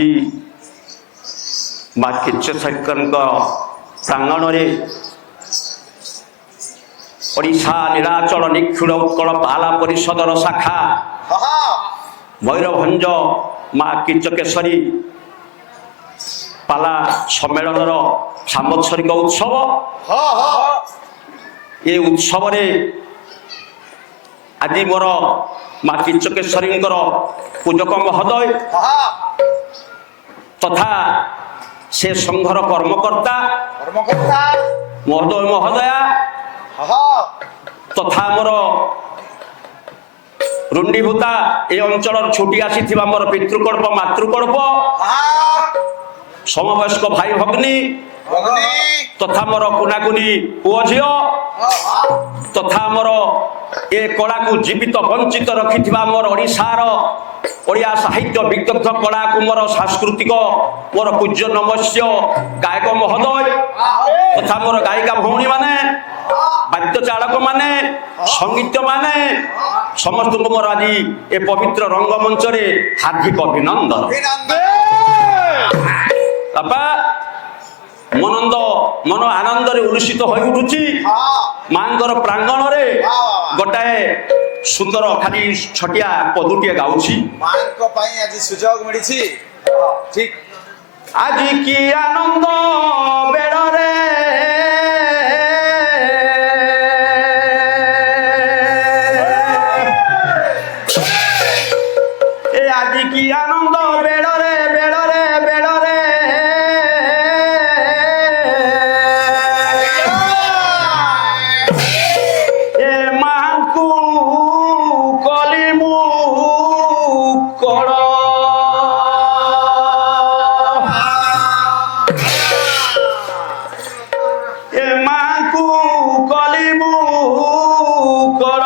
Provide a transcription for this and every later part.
আজি ମା କିଚକେଶ୍ୱରୀଙ୍କ ପ୍ରାଙ୍ଗଣରେ ଓଡ଼ିଶା ନୀଳାଚଳ ନିକ୍ଷୁଣ ଉତ୍କଳ ପାଲା ପରିଷଦର ଶାଖା ମୟୂରଭଞ୍ଜ ମା କିଚକେଶ୍ୱରୀ ପାଲା ସମ୍ମେଳନର ସାମ୍ବତ୍ସରିକ ଉତ୍ସବ। ଏ ଉତ୍ସବରେ ଆଜି ମୋର ମା କିଚକେଶ୍ୱରୀଙ୍କର ପୂଜକ ମହୋଦୟ ତଥା ସେ ସଂଘର କର୍ମକର୍ତ୍ତା ମହୋଦୟ ମହୋଦୟା ତଥା ମୋର ରୁଣ୍ଡିଭୂତା ଏ ଅଞ୍ଚଳର ଛୁଟି ଆସିଥିବା ମୋର ପିତୃକଳ୍ପ ମାତୃକଳ୍ପ ସମବୟସ୍କ ଭାଇ ଭଗ୍ନୀ ତଥା ମୋର କୁନାକୁନି ପୁଅ ଝିଅ ତଥା ମୋର ଏ କଳାକୁ ଜୀବିତ ବଞ୍ଚିତ ରଖିଥିବା ମୋର ଓଡ଼ିଶାର ଓଡ଼ିଆ ସାହିତ୍ୟ ବିଦଗ୍ଧ କଳାକୁ ମୋର ସାଂସ୍କୃତିକ ମୋର ପୂଜ୍ୟ ନମସ୍ୟ ଗାୟକ ମହୋଦୟ ତଥା ମୋର ଗାୟିକା ଭଉଣୀମାନେ ବାଦ୍ୟ ଚାଳକ ମାନେ ସଙ୍ଗୀତ ମାନେ ସମସ୍ତଙ୍କୁ ମୋର ଆଜି ଏ ପବିତ୍ର ରଙ୍ଗମଞ୍ଚରେ ହାର୍ଦ୍ଦିକ ଅଭିନନ୍ଦନ। ବାପା ମନ ଆନନ୍ଦରେ ଉଲ୍ଲସିତ ହୋଇ ଉଠୁଛି ମାଙ୍କର ପ୍ରାଙ୍ଗଣରେ ଗୋଟାଏ ସୁନ୍ଦର ଖାଲି ଛଟିଆ ପଦୁଟିଏ ଗାଉଛି ମାଙ୍କ ପାଇଁ ଆଜି ସୁଯୋଗ ମିଳିଛି। ଠିକ ଆଜି କି ଆନନ୍ଦ ବେଳରେ ଆଜି କି ଆନନ୍ଦ ବେଳରେ ବେଳରେ ବେଳରେ ଏ ମାଙ୍କୁ କଲି ମୁଁ କଳ ଏ ମାଙ୍କୁ କଲି ମୁଁ କଳ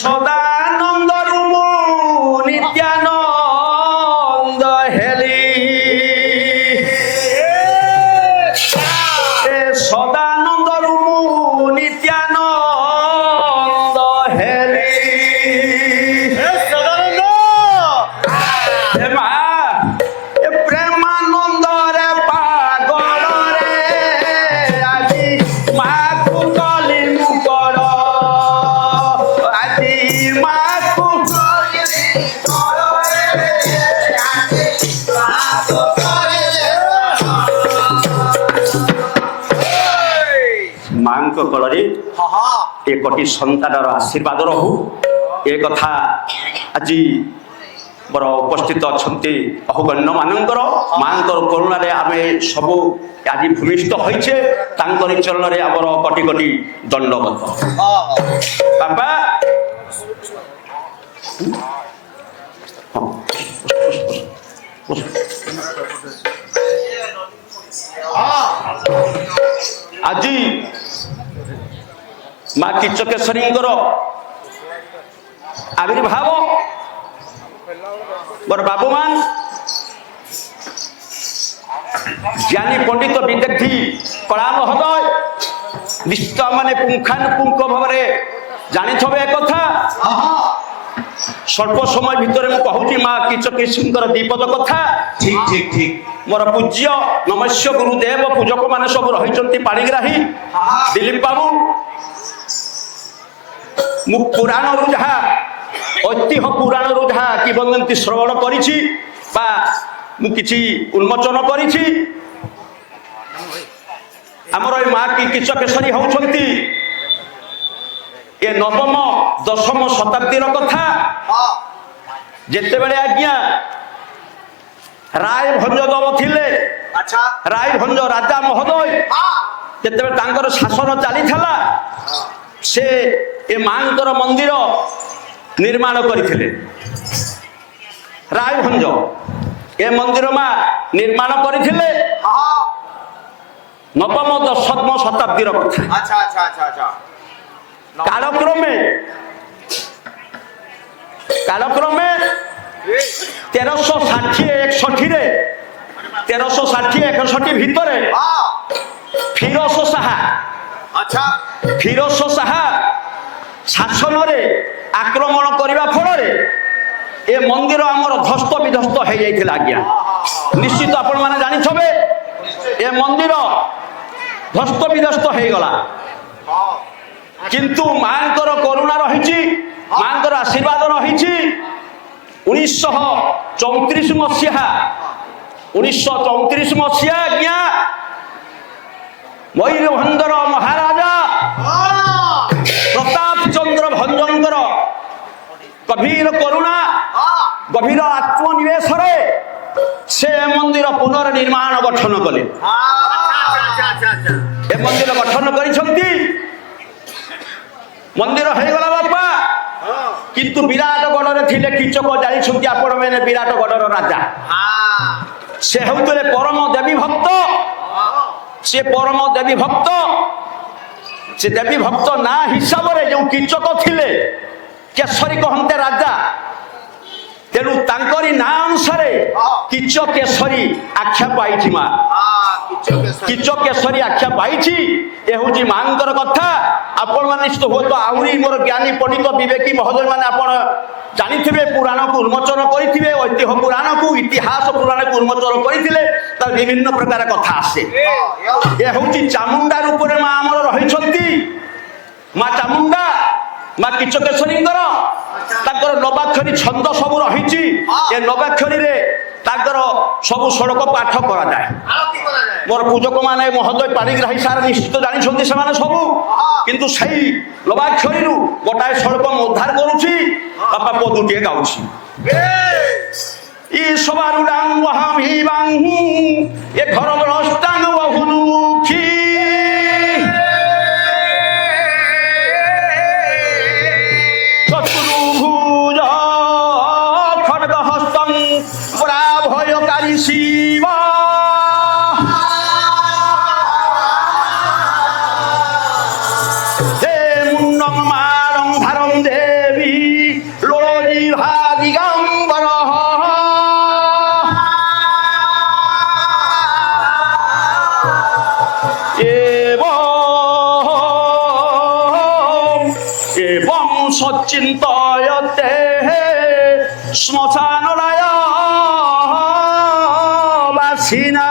ସଦାନନ୍ଦରୁ ମୁଁ ନିତ୍ୟାନନ୍ଦ ହେଲି ସଦାନନ୍ଦରୁ ମୁଁ ନିତ୍ୟାନନ୍ଦ ହେଲି ମା ଏ ପ୍ରେମାନନ୍ଦରେ ପାଗଳରେ ଆଜି ମାକୁ କଲି ମୁଁ କଳ ମାଙ୍କ କୋଳରେ ଏକଟି ସନ୍ତାନର ଆଶୀର୍ବାଦ ରହୁ ଏ କଥା ଆଜି ମୋର ଉପସ୍ଥିତ ଅଛନ୍ତି ବହୁଗଣ୍ୟ ମାନଙ୍କର ମାଙ୍କର କରୁଣାରେ ଆମେ ସବୁ ଆଜି ଭୂମିଷ୍ଠ ହୋଇଛେ ତାଙ୍କରି ଚରଣରେ ଆମର କୋଟି କୋଟି ଦଣ୍ଡବତ। ବାପା ଆଜି ମା କିଚକେଶ୍ୱରୀଙ୍କର ଆବିର୍ଭାବ ମୋର ବାବୁମାନ ଜ୍ଞାନୀ ପଣ୍ଡିତ ବିଦଗ୍ଧୀ କଳା ମହୋଦୟ ନିଶ୍ଚିତ ମାନେ ପୁଙ୍ଖାନୁପୁଙ୍ଖ ଭାବରେ ଜାଣିଥିବେ ଏକଥା। ସ୍ୱଳ୍ପ ସମୟ ଭିତରେ ମୁଁ କହୁଛି ମା କିଚକେଶ୍ୱରୀଙ୍କର ଦ୍ୱିପଦ କଥା। ଠିକ ଠିକ ଠିକ ମୋର ପୂଜ୍ୟ ନମସ୍ୟ ଗୁରୁଦେବ ପୂଜକ ମାନେ ସବୁ ରହିଛନ୍ତି ପାଣିଗ୍ରାହୀ ଦିଲ୍ଲୀପ ବାବୁ। ମୁଁ ପୁରାଣରୁ ଯାହା ଐତିହ୍ୟ ପୁରାଣରୁ ଯାହା କିମ୍ବଦନ୍ତୀ ଶ୍ରବଣ କରିଛି ବା ମୁଁ କିଛି ଉନ୍ମୋଚନ କରିଛି ଆମର ଏ ମା କିଚକେଶ୍ୱରୀ ହେଉଛନ୍ତି ଏ ନବମ ଦଶମ ଶତାବ୍ଦୀର କଥା। ଯେତେବେଳେ ଆଜ୍ଞା ରାୟଭଞ୍ଜ ଦମ ଥିଲେ ରାୟଭଞ୍ଜ ରାଜା ମହୋଦୟ ଯେତେବେଳେ ତାଙ୍କର ଶାସନ ଚାଲିଥିଲା ସେ ଏ ମାଙ୍କର ମନ୍ଦିର ନିର୍ମାଣ କରିଥିଲେ। ରାୟଭଞ୍ଜ ଏ ମନ୍ଦିର ମା ନିର୍ମାଣ କରିଥିଲେ ନବମ ଦଶମ ଶତାବ୍ଦୀର କଥା। କାଳକ୍ରମେ 1360-61 ଭିତରେ ଫିରୋଜ ଶାହା ଶାସନରେ ଆକ୍ରମଣ କରିବା ଫଳରେ ଏ ମନ୍ଦିର ଆମର ଧ୍ୱସ୍ତ ବିଧ୍ୱସ୍ତ ହେଇଯାଇଥିଲା ଆଜ୍ଞା। ନିଶ୍ଚିତ ଆପଣମାନେ ଜାଣିଥିବେ ଏ ମନ୍ଦିର ଧ୍ୱସ୍ତ ବିଧ୍ୱସ୍ତ ହେଇଗଲା, କିନ୍ତୁ ମାଙ୍କର କରୁଣା ରହିଛି, ମାଙ୍କର ଆଶୀର୍ବାଦ ରହିଛି। 1934 ମସିହା 1934 ମସିହା ଆଜ୍ଞା ମୟୂରଭଞ୍ଜର ମହାରାଜା ପ୍ରତାପ ଚନ୍ଦ୍ର ଭଞ୍ଜଙ୍କର ଗଭୀର କରୁଣା, ଗଭୀର ଆତ୍ମନିବେଶରେ ସେ ମନ୍ଦିର ପୁନର୍ନିର୍ମାଣ ଗଠନ କଲେ। ଏ ମନ୍ଦିର ଗଠନ କରିଛନ୍ତି, ମନ୍ଦିର ହେଇଗଲା ବାପା। କିନ୍ତୁ ବିରାଟଗଡ଼ରେ ଥିଲେ କିଚକ, ଜାଣିଛନ୍ତି ଆପଣ ମାନେ ବିରାଟଗଡ଼ର ରାଜା। ସେ ହେଉଥିଲେ ପରମ ଦେବୀ ଭକ୍ତ। ସେ ପରମ ଦେବୀ ଭକ୍ତ, ସେ ଦେବୀ ଭକ୍ତ ନା ହିସାବରେ ଯେଉଁ କିଚକ ଥିଲେ କେଶରୀ କହନ୍ତେ ରାଜା, ତେଣୁ ତାଙ୍କରି ନାଁ ଅନୁସାରେ କିଚ କେଶରୀ ଆଖ୍ୟା ପାଇଛି। ମା କିଚ କେଶରୀ ଆଖ୍ୟା ପାଇଛି। ଏ ହଉଛି ମାଙ୍କର କଥା। ଆପଣ ମାନେ ନିଶ୍ଚିତ ହୁଏତ ଆହୁରି ମୋର ଜ୍ଞାନୀ ପଣ୍ଡିତ ବିବେକୀ ମହୋଦୟ ମାନେ ଆପଣ ଜାଣିଥିବେ, ପୁରାଣକୁ ଉନ୍ମୋଚନ କରିଥିବେ, ଐତିହ୍ୟ ପୁରାଣକୁ ଇତିହାସ ପୁରାଣକୁ ଉନ୍ମୋଚନ କରିଥିଲେ, ତାର ବିଭିନ୍ନ ପ୍ରକାର କଥା ଆସେ। ଏ ହଉଛି ଚାମୁଣ୍ଡା ରୂପରେ ମା ଆମର ରହିଛନ୍ତି। ମା ଚାମୁଣ୍ଡା, ମା କିଚକେଶ୍ୱରୀଙ୍କର ତାଙ୍କର ନବାକ୍ଷରୀ ଛନ୍ଦ ସବୁ ରହିଛି। ଏ ନବାକ୍ଷରୀରେ ତାଙ୍କର ସବୁ ସଡ଼କ ପାଠ କରାଯାଏ। ମୋର ପୂଜକ ମାନେ ମହୋଦୟ ପାଣିଗ୍ରାହୀ ସାର ନିଶ୍ଚିତ ଜାଣିଛନ୍ତି ସେମାନେ ସବୁ। କିନ୍ତୁ ସେଇ ନବାକ୍ଷରୀରୁ ଗୋଟାଏ ସଡ଼କ ମୁଁ ଉଦ୍ଧାର କରୁଛି, ବାପା ପଦୁଟିଏ ଗାଉଛି। ଇ ସବାରୁ ଡାଙ୍ଗ ହାମି ବାଙ୍ଗୁ ଏ ଘର ରଷ୍ଟାଙ୍ଗ ବହୁନୁଖୀ চতুর্ভুজ খড়গ হস্তং পুরা ভয়কারী শিব হে মুন্ডং মারং ধারং দেবী লোড়ি ভাদিগম্বর এবং সচিন্তয়তে শ্মশানরায় বাসিনা।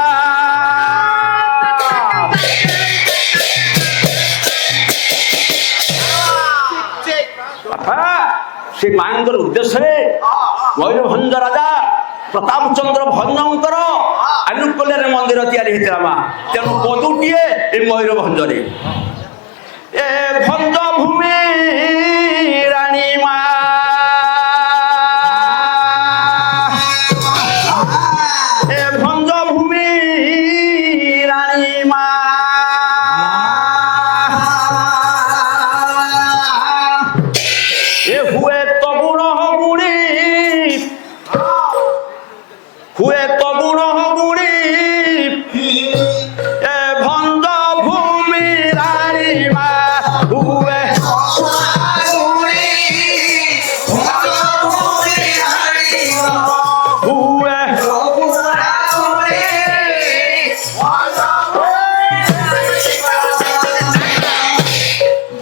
ସେ ମାଙ୍କର ଉଦ୍ଦେଶ୍ୟରେ ମୟୂରଭଞ୍ଜ ରାଜା ପ୍ରତାପ ଚନ୍ଦ୍ର ଭଞ୍ଜଙ୍କର ଆନୁକୂଲ୍ୟରେ ମନ୍ଦିର ତିଆରି ହେଇଥିଲା। ମା ତେଣୁ ପଦୁଟିଏ ଏ ମୟୂରଭଞ୍ଜରେ। ଏ ଭଞ୍ଜ ଭୂମି ରାଣୀ ମା ଏ ଭଞ୍ଜ ଭୂମି ରାଣୀ ମା এ হুয়ে তগুণ গুণী হুয়ে তগুণ গুণী এ ভঞ্জ ভূমি রানী মা হুয়ে হুয়ে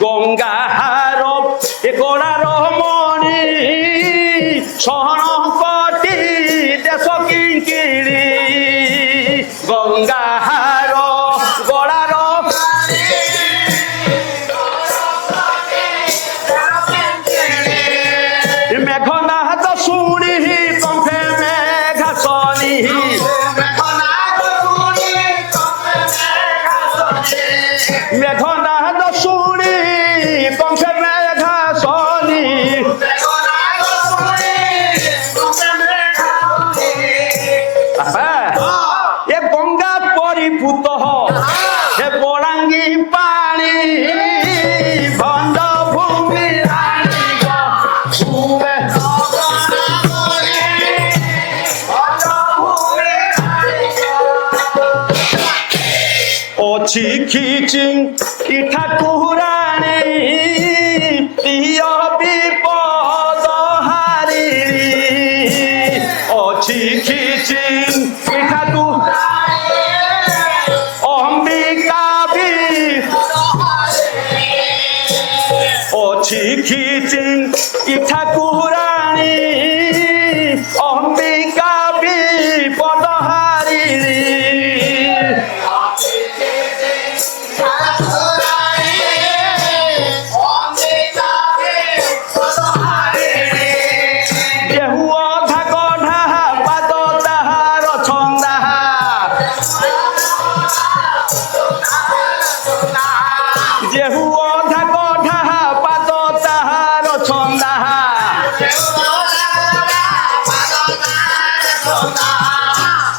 গঙ্গাহার এ গোড়ার মণি সহন কটি দেশ কিঙ্কিরি গঙ্গাহার গোড়ার মেঘনাথ শুনি কণ্ঠে মেঘাসনি মেঘনাথ শুনি কণ্ঠে মেঘাসনি এ গঙ্গা পরিভূত এ বরাঙ্গি পানি ভঞ্জ ভূমি রানী হুয়ে অছি খিচিং ই ঠাকুরানী প্রিয় বিপদ হারি অছি খিচিং ই ঠাকুর অম্বিকা বি অছি খিচিং ই ঠাকুরানী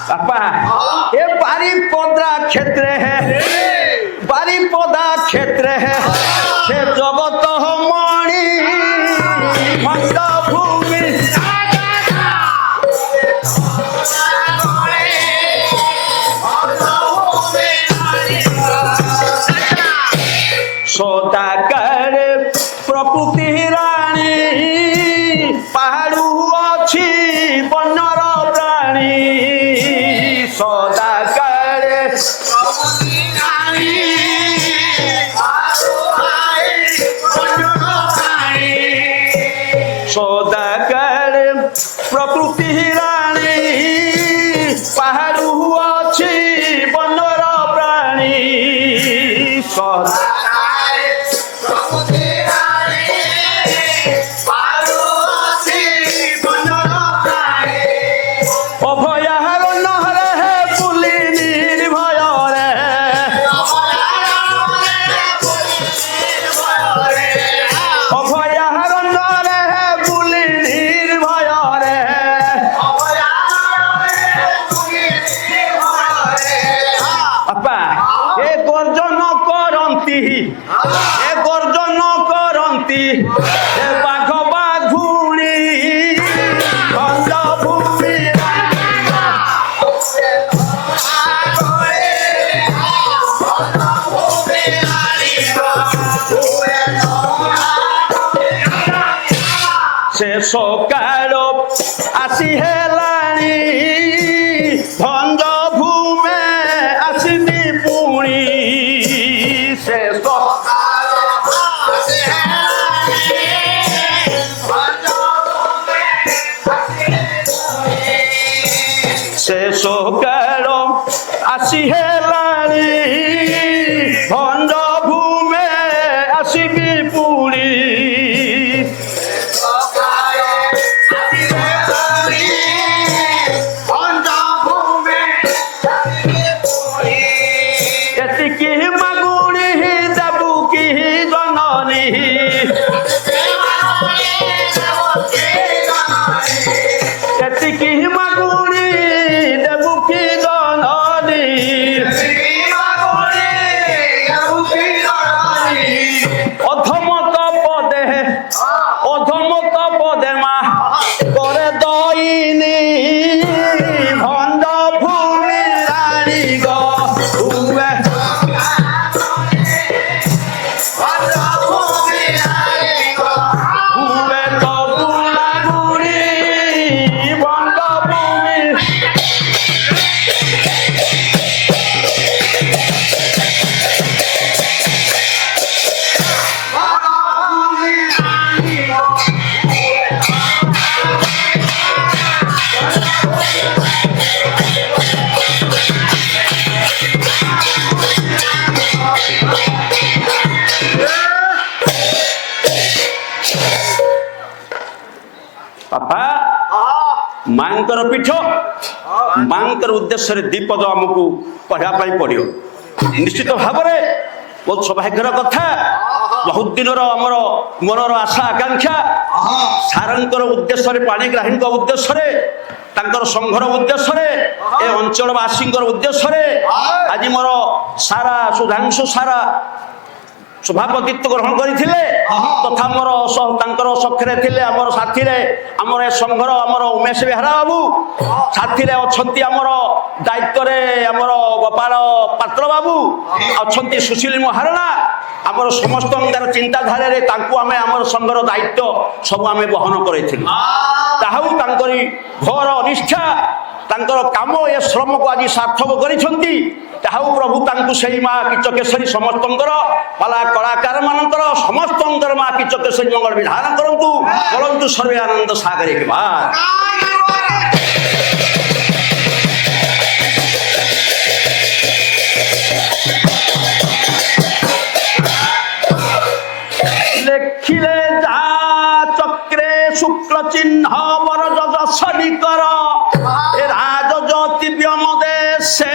বাপা এ বারিপদা ক্ষেত্রে বারিপদা ক্ষেত্রে সে জগত মণি ভঙ্গ ভূমি সদাকার প্রকৃতি রানী পাহাড়ু অছি বনর প্রাণী সদাকার সদাকার প্রকৃতি রানী পাহাড়ু অছি বনর প্রাণী সদা এ গর্জন করন্তি এ বাঘ বাঘুণী ভঞ্জ ভূমি সে সকাଳ আসি হেলাଣି ভঞ্জ ভূমে আসিবি পুଣି সে সে সকাଳ আসি হেলাଣି ভঞ্জ ভূমে আসিবি পুଣି এতিকি মাগুণী দেবু কি জননী এতিকি মাগুণী দেবু কি জননী অধমত পদে মা করে দইনি ভঞ্জ ভূমি রানী গো উবে উবে তো বুলাগুড়ি ভঞ্জ ভূমি ବାପା ମାଙ୍କର ପୀଠ ମାଙ୍କର ଉଦ୍ଦେଶ୍ୟରେ ଦୀପଦ ଆମକୁ ପଢିବା ପାଇଁ ପଡିବ ନିଶ୍ଚିତ ଭାବରେ ବହୁତ ସୌଭାଗ୍ୟର କଥା ବହୁତ ଦିନର ଆମର ମନର ଆଶା ଆକାଂକ୍ଷା ସାରଙ୍କର ଉଦ୍ଦେଶ୍ୟରେ ପାଣିଗ୍ରାହୀଙ୍କ ଉଦ୍ଦେଶ୍ୟରେ ତାଙ୍କର ସଂଘର ଉଦ୍ଦେଶ୍ୟରେ ଏ ଅଞ୍ଚଳବାସୀଙ୍କର ଉଦ୍ଦେଶ୍ୟରେ ଆଜି ମୋର ସାରା ସୁଧାଂଶୁ ସାରା ସଭାପତିତ୍ୱ ଗ୍ରହଣ କରିଥିଲେ ତଥା ମୋର ତାଙ୍କର ସଖରେ ଥିଲେ ଆମର ସାଥିରେ ଆମର ଏ ସଂଘର ଆମର ଉମେଶ ବେହେରା ବାବୁ ସାଥିରେ ଅଛନ୍ତି ଆମର ଦାୟିତ୍ୱରେ ଆମର ଗୋପାଳ ପାତ୍ର ବାବୁ ଅଛନ୍ତି ସୁଶୀଲ ମହାରଣା ଆମର ସମସ୍ତଙ୍କର ଚିନ୍ତାଧାରାରେ ତାଙ୍କୁ ଆମେ ଆମର ସଂଘର ଦାୟିତ୍ୱ ସବୁ ଆମେ ବହନ କରିଥିଲୁ ତାହା ତାଙ୍କରି ଘୋର ଅନିଷ୍ଠା ତାଙ୍କର କାମ ଏ ଶ୍ରମକୁ ଆଜି ସାର୍ଥକ କରିଛନ୍ତି ତାହା ପ୍ରଭୁ ତାଙ୍କୁ ସେହି ମା କିଚକେଶ୍ୱରୀ ସମସ୍ତଙ୍କର ପାଲା କଳାକାର ମାନଙ୍କର ସମସ୍ତଙ୍କର ମା କିଚକେଶ୍ୱରୀ ମଙ୍ଗଳ ବିଧାନ କରନ୍ତୁ କରନ୍ତୁ ସର୍ବେ ଆନନ୍ଦ ସାଗରେ ହେବା ଲେଖିଲେ ଯା ଚକ୍ରେ ଶୁକ୍ଳ ଚିହ୍ନ ବର ଯଶନି କର ଏ ରାଜଜ୍ୟୋତି ବ୍ୟମ ଦେଶେ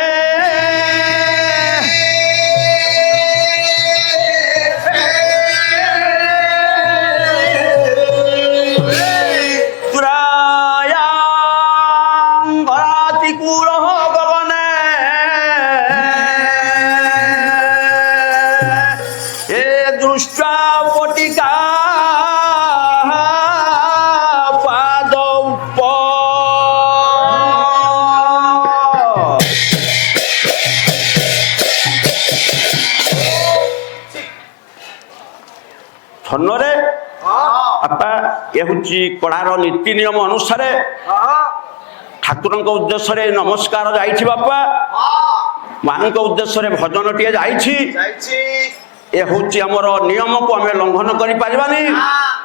ବାପା ଏ ହେଉଛି କଳାର ନୀତି ନିୟମ ଅନୁସାରେ ଠାକୁରଙ୍କ ଉଦ୍ଦେଶ୍ୟରେ ନମସ୍କାର ଯାଇଛି ବାପା, ମାଙ୍କ ଉଦ୍ଦେଶ୍ୟରେ ଭଜନଟିଏ ଯାଇଛି। ଏ ହେଉଛି ଆମର ନିୟମକୁ ଆମେ ଲଙ୍ଘନ କରିପାରିବାନି।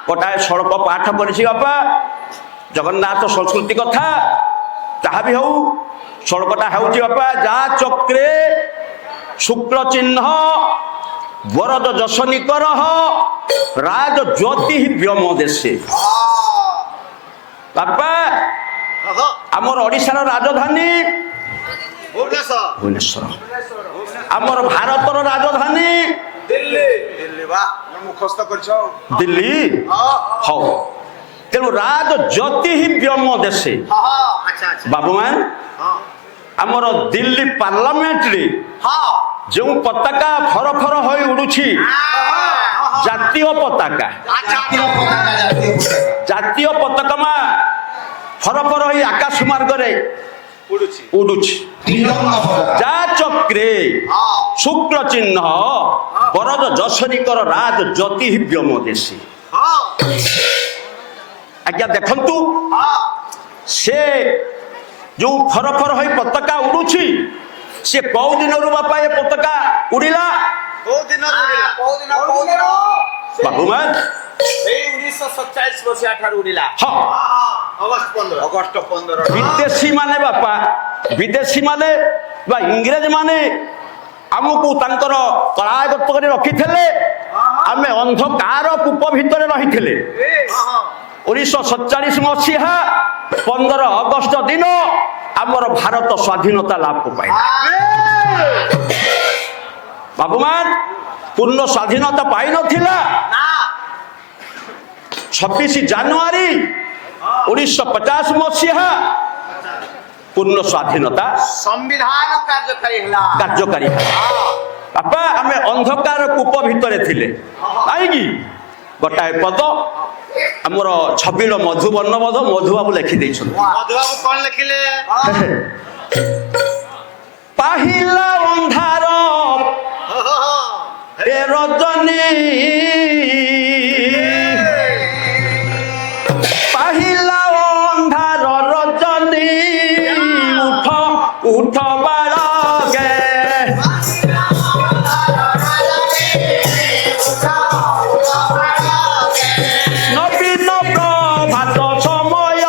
ଗୋଟାଏ ସଳକ ପାଠ କରିଛି ବାପା, ଜଗନ୍ନାଥ ସଂସ୍କୃତି କଥା ଯାହା ବି ହଉ ସଳକଟା ହେଉଛି ବାପା, ଯା ଚକ୍ରେ ଶୁକ୍ଳ ଚିହ୍ନ ବରଦ ଯଶନୀ କର ରାଜ ଜ୍ୟୋତି ବ୍ୟୋମ ଦେଶେ। ବାପା ଆମର ଓଡ଼ିଶାର ରାଜଧାନୀ ଭୁବନେଶ୍ୱର, ଆମର ଭାରତର ରାଜଧାନୀ ଦିଲ୍ଲୀ। ହଉ, ତେଣୁ ରାଜ ଜ୍ୟୋତି ବ୍ୟୋମ ଦେଶେ। ବାବୁମାନ ଆମର ଦିଲ୍ଲୀ ପାର୍ଲାମେଣ୍ଟରେ ଯେଉଁ ପତାକା ଫରଫର ହୋଇ ଉଡୁଛି, ଜାତୀୟ ପତାକା, ଜାତୀୟ ପତାକା ମା ଫରଫର ହୋଇ ଆକାଶ ମାର୍ଗରେ ଉଡୁଛି। ଯା ଚକ୍ରେ ଶୁକ୍ଳ ଚିହ୍ନ ବରଦ ଯଶୋରୀଙ୍କର ରାଜ ଜ୍ୟୋତି ବ୍ୟୋମ ଦେଶୀ। ଆଜ୍ଞା ଦେଖନ୍ତୁ, ସେ ଯୋଉ ଫରଫର ହୋଇ ପତାକା ଉଡୁଛି, ସେ କୋଉ ଦିନରୁ ବାପା ଏ ପତାକା ଉଡ଼ିଲା? ବାବୁମାନ 1947 ମସିହା ଠାରୁ ଉଡ଼ିଲା। ଅଗଷ୍ଟ 15। ବିଦେଶୀ ମାନେ ବାପା, ବିଦେଶୀ ମାନେ ବା ଇଂରେଜ ମାନେ ଆମକୁ ତାଙ୍କର କରାୟତ୍ତ କରି ରଖିଥିଲେ। ଆମେ ଅନ୍ଧକାର କୂପ ଭିତରେ ରହିଥିଲେ। 1947 ମସିହା 15 ଅଗଷ୍ଟ ଦିନ ଆମର ଭାରତ ସ୍ୱାଧୀନତା ଲାଭ ପାଇଲା। ବାବୁମାନ ପୂର୍ଣ୍ଣ ସ୍ୱାଧୀନତା ପାଇନଥିଲା। 26 ଜାନୁଆରୀ 1950 ମସିହା ପୂର୍ଣ୍ଣ ସ୍ୱାଧୀନତା ସମ୍ବିଧାନ କାର୍ଯ୍ୟକାରୀ ହେଲା। ବାପା ଆମେ ଅନ୍ଧକାର କୂପ ଭିତରେ ଥିଲେ, କାହିଁକି? ଗୋଟାଏ ପଦ ଆମର ଛବିଳ ମଧୁବର୍ଣ୍ଣବୋଧ ମଧୁବାବୁ ଲେଖି ଦେଇଛନ୍ତି। ମଧୁବାବୁ କଣ ଲେଖିଲେ? ପାହିଲା ଅନ୍ଧାର ଏ ରଜନୀ, ପାହିଲା ଅନ୍ଧାର ରଜନୀ, ଉଠ ଉଠ ବାଳକେ। ନବୀନ ପ୍ରଭାତ ସମୟ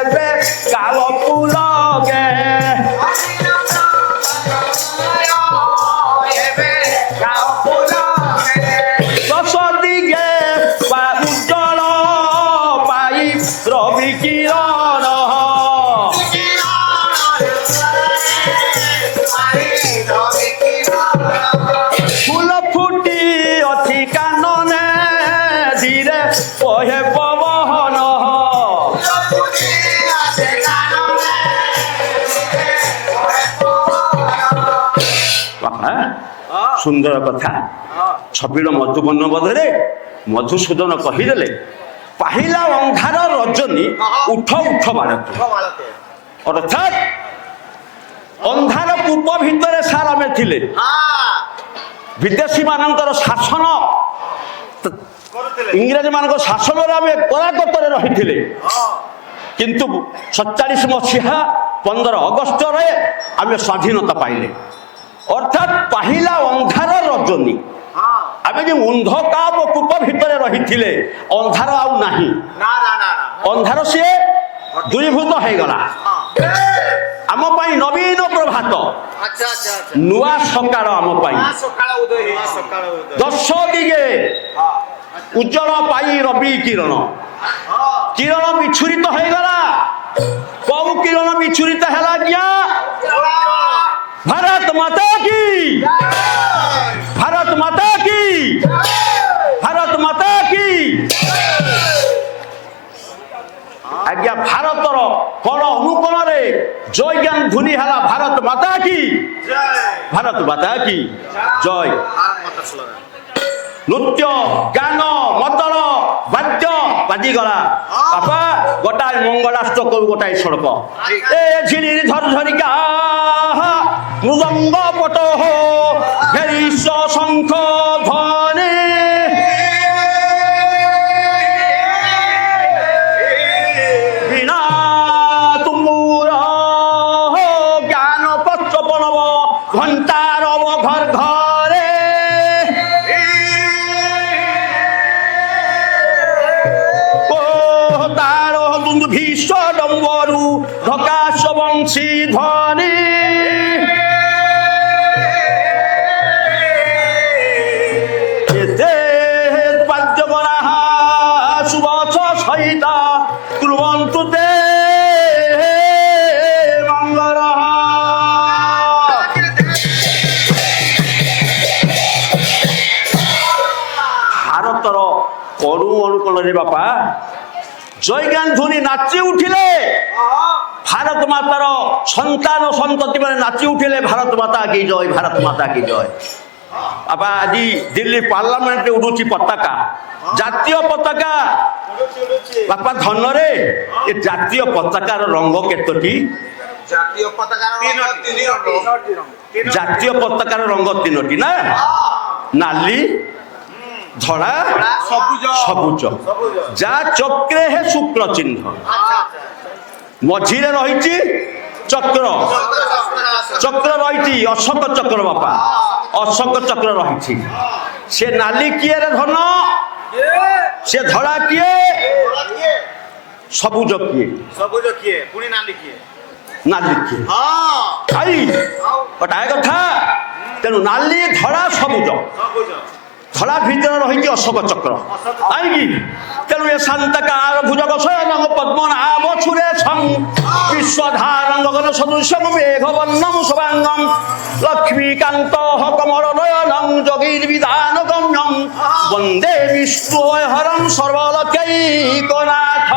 ଏବେ କାଳ ପୁଲକେ। ଦଶ ଦିଗେ ଉଜ୍ଜଳ ପାଇ ରବି କିରଣ, ফুল ফুটি অতি কাননে ধীরে বহে পবন। সুন্দর কথা। ଛବିଳ ମଧୁବର୍ଣ୍ଣବୋଧରେ ମଧୁସୂଦନ କହିଦେଲେ, ପାହିଲା ଅନ୍ଧାର ରଜନୀ ଉଠ ଉଠ ବାଳକେ। ଅର୍ଥାତ୍ ଅନ୍ଧାର କୂପ ଭିତରେ ସାର୍ ଆମେ ଥିଲେ। ବିଦେଶୀ ମାନଙ୍କର ଶାସନ, ଇଂରେଜ ମାନଙ୍କ ଶାସନରେ ଆମେ କରାଗତରେ ରହିଥିଲେ। କିନ୍ତୁ 47 ମସିହା 15 ଅଗଷ୍ଟରେ ଆମେ ସ୍ୱାଧୀନତା ପାଇଲେ। ଅର୍ଥାତ୍ ପାହିଲା ଅନ୍ଧାର ରଜନୀ। ଆମେ ଯେଉଁ ଅନ୍ଧକାର କୂପ ଭିତରେ ରହିଥିଲେ, ଅନ୍ଧାର ଆଉ ନାହିଁ। ଅନ୍ଧାର ସିଏ ଦୂରୀଭୂତ ହେଇଗଲା। ଆମ ପାଇଁ ନବୀନ ପ୍ରଭାତ, ନୂଆ ସକାଳ ଆମ ପାଇଁ। 10 ଦିଗେ ଉଜ୍ଜଳ ପାଇ ରବି କିରଣ। କିରଣ ବିଛୁରିତ ହେଇଗଲା। କୋଉ କିରଣ ବିଛୁରିତ ହେଲା? ଆଜ୍ଞା ଭାରତ ମାତା କି, ଭାରତ ମାତା କି, ଭାରତ ମାତା কি। আজ্ঞা ভারতর কোণ অনুকোণরে জয় জ্ঞান ধ্বনি হেলা ভারত মাতা কি, ভারত মাতা কি জয়। নৃত্য গান মতল বাদ্য বাজিগলা বাপা গোটায় মঙ্গলাস্ত করু গোটায় সড়ক এ ঝিড়ির ঝরঝরিকা মৃদঙ্গ পট ঘেরিস শঙ্খ ধ্বনি ଓ ତାର ଭୀଷ ଡମ୍ବରୁ ଢକାଶ ବଂଶୀ ଧରି সুবছ সহিত কুর্বন্তু তে মঙ্গল। ভারতর করু অনুকূଳରେ বাপা জয়গান ধ্বনি নাচি উঠিলে ভারত মাতার সন্তান ও সন্ততি মানে নাচি উঠিলে ভারত মাতা কি জয়, ভারত মাতা কি জয়। বাবা আଜି দিল্লী পার্লামেন্টে উড়ুছি পতাকা, জাতীয় পতাকা। বাপা ধନରେ ଏ ଜାତୀୟ ପତାକାର ରଙ୍ଗ କେତୋଟି? ଜାତୀୟ ପତାକାର ଜାତୀୟ ପତାକାର ରଙ୍ଗ ତିନୋଟି ନା, ନାଲି, ଧଳା, ସବୁଜ। ଯା ଚକ୍ରେ ହେ ଶୁକ୍ଳ ଚିହ୍ନ, ମଝିରେ ରହିଛି ଚକ୍ର, ଚକ୍ର ରହିଛି ଅଶୋକ ଚକ୍ର ବାପା, ଅଶୋକ ଚକ୍ର ରହିଛି। ସେ ନାଲି କିଏ ରେ ଧନ, ସେ ଧଳା କିଏ, ସବୁଜ କିଏ, ସବୁଜ କିଏ, ପୁଣି ନାଲି କିଏ, ନାଲି କିଏ? ଆଇ ଗୋଟାଏ କଥା। ତେଣୁ ନାଲି, ଧଳା, ସବୁଜ, ଧଳା ଭିତରେ ରହିଛି ଅଶୋକ ଚକ୍ର। କାହିଁକି? ତେଣୁ ଏ ଶାନ୍ତକାର ଭୁଜଗ ଶୟନ ପଦ୍ମନାଭ ସୁରେଶଂ ବିଶ୍ୱଧାରଂ ଗଗନ ସଦୃଶଂ ମେଘବର୍ଣ୍ଣଂ ଶୁଭାଙ୍ଗଂ ଲକ୍ଷ୍ମୀକାନ୍ତ କମଳ ନୟନଂ ଯୋଗୀର୍ବିଧାନ ଗମ୍ୟଂ ବନ୍ଦେ ବିଷ୍ଣୁହରଂ ସର୍ବଲୋକୈକନାଥ।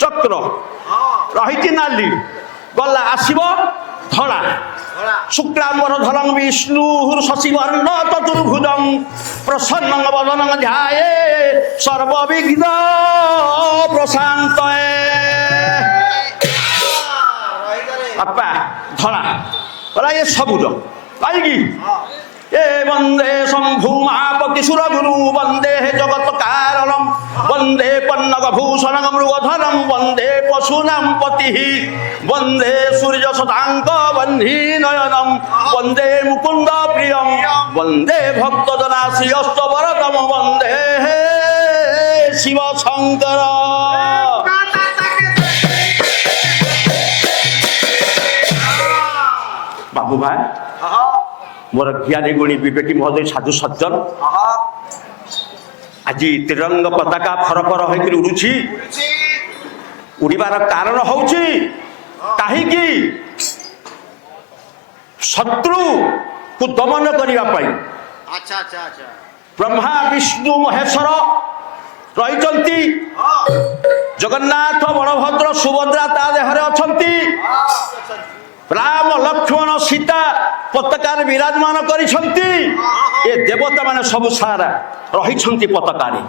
ଚକ୍ର ରହିଛି ନାଲି, ଗଲା ଆସିବ ଧଳା। শুক্লাম্বর ধরং বিষ্ণু শশীবর্ণ চতুর্ভুজং প্রসন্নং বদনং ধ্যায়ে সর্ববিঘ্ন প্রশান্তয়ে। বাপা ধরা বলা এ সবুজ কাইকি এ বন্দে শম্ভু মহাপতি সুরগুরু বন্দে জগৎ কারণম বন্দে পন্নগ ভূষণং মৃগধরম বন্দে পশুনাম পতি বন্দে সূর্য শতাঙ্ক বন্ধি নয়নম বন্দে মুকুন্দ প্রিয়ম বন্দে ভক্তজনা শ্রীয়স্তবরতম বন্দে শিব শঙ্কর। বাবু ভাই মোর জ্ঞানী গুণী বিবেকী মহোদয় সাধু সজ্জন আজ ত্রিরঙ্গ পতাকা ফরফর হয়ে উড়ুছি। উড়িবার কারণ হচ্ছে কাহিকি শত্রু কু দমন করিবা পাই ব্রহ্মা বিষ্ণু মহেশ্বর রহিছন্তি, জগন্নাথ বলভদ্র সুভদ্রা তা দেহরে অছন্তি, রাম লক্ষ্মণ সীতা পতাকারে বিরাজমান করিছন্তি। এ দেবতা মানে সবু সারা রহিছন্তি পতাকারে।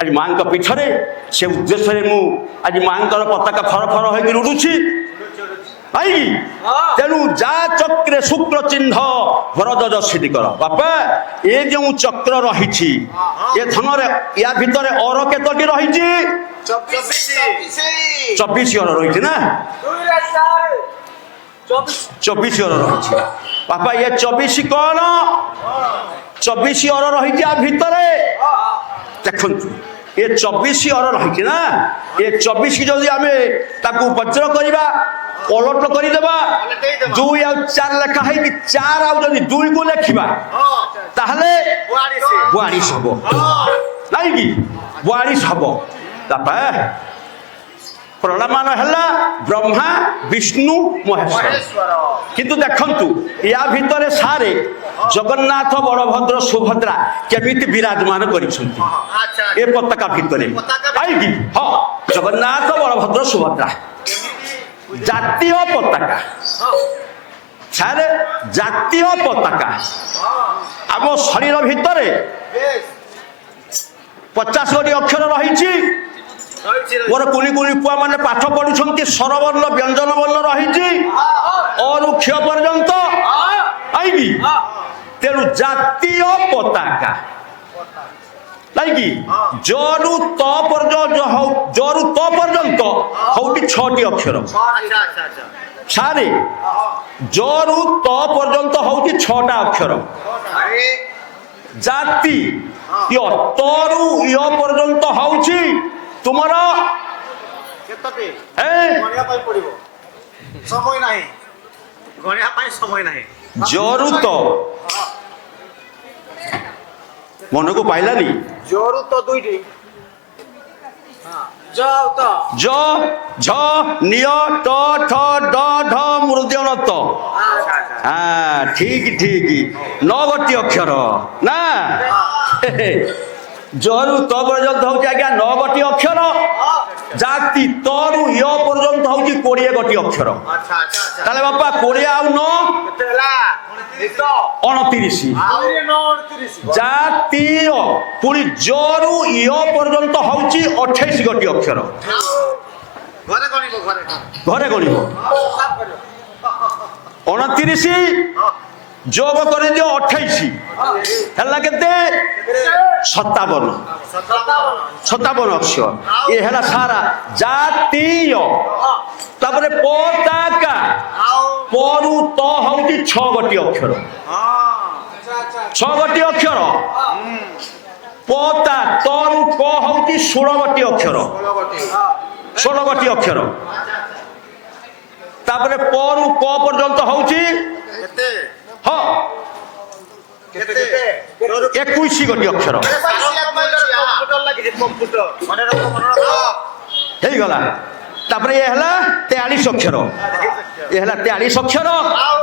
আজ মাঙ্ক পিছরে সে উদ্দেশ্যে মু আজ মাঙ্কর পতাকা ফর ফর হয়ে উড়ুছি। ভাই তেণু যা চক্রে শুক্র চিহ্ন ভরদ যশিদি কর। বাপা এ যে চক্র রহিছি এ ধনরে ইয়া ভিতরে অর কেতটি রহিছি? 24 অর রহিছি না, 24 অর রহিছি। বাপা এ 24 কন? 24 অর রহিছি আ ভিতরে। দেখুন এ 24 অর রহিছি না, এ 24 যদি আমি তাকে বজ্র করিবা ওলট করিদেবা 2 আর 4 লেখা হইকি 4 আর যদি 2 কু লেখিবা তাহলে 42 হব নাই কি? 42 হব। তাপা প্রণামান হেলা ব্রহ্মা বিষ্ণু মহেশ্বর। কিন্তু দেখন্তু ইয়া ভিতরে সারে জগন্নাথ বলভদ্র সুভদ্রা কেমিতি বিরাজমান করিছন্তি এ পতাকা ভিতরে। কাইকি? হ্যাঁ, জগন্নাথ বলভদ্র সুভদ্রা জাতীয় পতাকা। সারে জাতীয় পতাকা আম শরীর ভিতরে 50 কোটি অক্ষর রহিছি। মোর কুনি কুনি পুয়া মানে পাঠ পড়ুছন্তি স্বরবর্ণ ব্যঞ্জন বর্ণ রহিছি অরু ক্ষ পর্যন্ত। আইকি? তেণু জাতীয় পতাকা নাইকি জরু ত পর্যন্ত জরু ত পর্যন্ত হউটি 6টি অক্ষর। ସାରେ ଜରୁ ତ ପର୍ଯ୍ୟନ୍ତ ହଉଛି 6ଟା ଅକ୍ଷର। ଜାତି ୟ ତରୁ ୟ ପର୍ଯ୍ୟନ୍ତ ହଉଛି ତୁମର କେତୋଟି ଏ ଗଣିବା ପାଇଁ ପଡିବ, ସମୟ ନାହିଁ, ଗଣିବା ପାଇଁ ସମୟ ନାହିଁ। ଜରୁ ତ ମନକୁ ପାଇଲାନି। ଜୋରୁ ତ ଦୁଇଟି, ଜ ଆଉ ତ, ଜ ଝ ନିୟ ଟ ଠ ଡ ଢ ମୃଦୟ ନ ତ। ଠିକ ଠିକ 9ଟି ଅକ୍ଷର ନା। ଜରୁ ତ ପର୍ଯ୍ୟନ୍ତ ହଉଛି ଆଜ୍ଞା 9ଟି ଅକ୍ଷର। ଜାତି ତରୁ ୟ ପର୍ଯ୍ୟନ୍ତ ହଉଛି 20ଟି ଅକ୍ଷର। ଆଚ୍ଛା ଆଚ୍ଛା ଆଚ୍ଛା, ତାହେଲେ ବାପା 20 ଆଉ 9 କେତେ ହେଲା? 29। ଆହୁରି 29। ଜାତୀୟ ପୁଣି ଜରୁ ୟ ପର୍ଯ୍ୟନ୍ତ ହଉଛି 28ଟି ଅକ୍ଷର। ଘରେ ଗଣିବ, ଘରେ ଘରେ ଗଣିବ। 29 ଯୋଗ କରିଦିଅ 28 ହେଲା କେତେ? 57। 57 ଅକ୍ଷର। ଏ ହେଲା ସାରା ଜାତୀୟ। ତାପରେ ପତାକା ପରୁ ତ ହଉଛି 6ଟି ଅକ୍ଷର। 6ଟି ଅକ୍ଷର। ପତା ତରୁ କ ହଉଛି 16ଟି ଅକ୍ଷର। 16ଟି ଅକ୍ଷର। ତାପରେ ପରୁ କ ପର୍ଯ୍ୟନ୍ତ ହଉଛି କେତେ? ହଁ 21ଟି ଅକ୍ଷର ହେଇଗଲା। ତାପରେ ଏ ହେଲା 43 ଅକ୍ଷର। ଏ ହେଲା 43 ଅକ୍ଷର।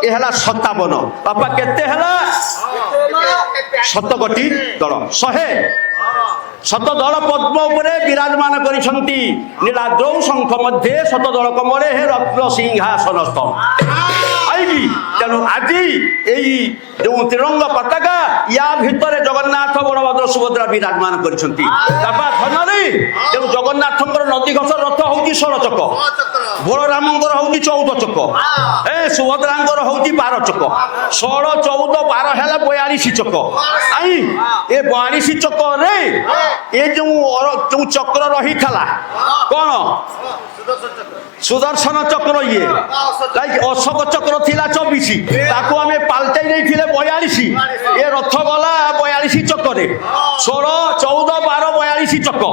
ଏ ହେଲା 57। ବାପା କେତେ ହେଲା? 7ଟି ଦଳ। 100 ଶତଦଳ ପଦ୍ମ ଉପରେ ବିରାଜମାନ କରିଛନ୍ତି। ନୀଳାଦ୍ରୌ ଶଙ୍ଖ ମଧ୍ୟରେ ଶତଦଳ କମଳେ ହେ ରତ୍ନ ସିଂହାସନସ୍ଥ। ଆଇକି ତେଣୁ ଆଜି ଏଇ ଯୋଉ ତ୍ରିରଙ୍ଗ ପତାକା ୟା ଭିତରେ ଜଗନ୍ନାଥ ବଳଭଦ୍ର ସୁଭଦ୍ରା ବିରାଜମାନ କରିଛନ୍ତି। ବାପା ଧନରେ ତେଣୁ ଜଗନ୍ନାଥଙ୍କର ନନ୍ଦିଘୋଷ ରଥ ହଉଛି 16 ଚକ, ବଳରାମଙ୍କର ହଉଛି 14 ଚକ, ସୁଭଦ୍ରାଙ୍କର ହଉଛି 12 ଚକ। 16 14 12 ହେଲା 42 ଚକ। ଆଇ ଏ 42 ଚକରେ ଏ ଯୋଉ ଚକ୍ର ରହିଥିଲା କଣ? ସୁଦର୍ଶନ ଚକ୍ର। ଇଏ ଅଶୋକ ଚକ୍ର ଥିଲା 24, ତାକୁ ଆମେ ପାଲଟାଇ ଦେଇଥିଲେ 42। ଏ ରଥ ଗଲା 42 ଚକରେ। 16 14 12 42 ଚକ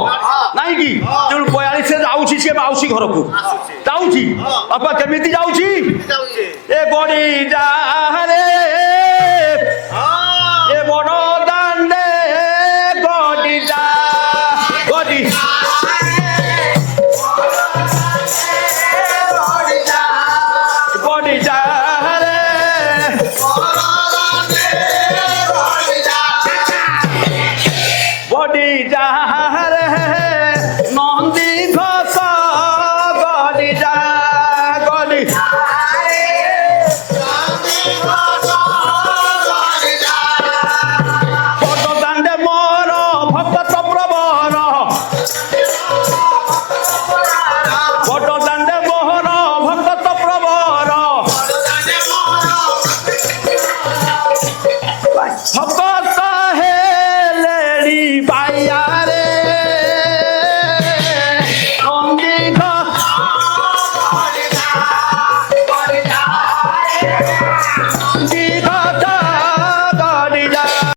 ନାଇଁ କି? ତେଣୁ 42 ଯାଉଛି ସେ ମାଉସୀ ଘରକୁ ଯାଉଛି। ବାପା କେମିତି ଯାଉଛି? ଏ ଗଡି ଯାରେ ଏ ବଡ ଦାଣ୍ଡେ ଗଡି ଯା ଗଡି ଗଡି ଯା ରେ ଗଡି ଯା ରେ ନନ୍ଦୀ ଘୋଷ ଗଡି ଯା ଗଡି ବଡ ଦାଣ୍ଡେ ମୋର ଭଗତ ପ୍ରବର, ବଡ ଦାଣ୍ଡେ ମୋହର ଭଗତ ପ୍ରବର, ଭଗତ ହେଲେଣି ବାଇଆରେ ନନ୍ଦୀ ଘୋଷ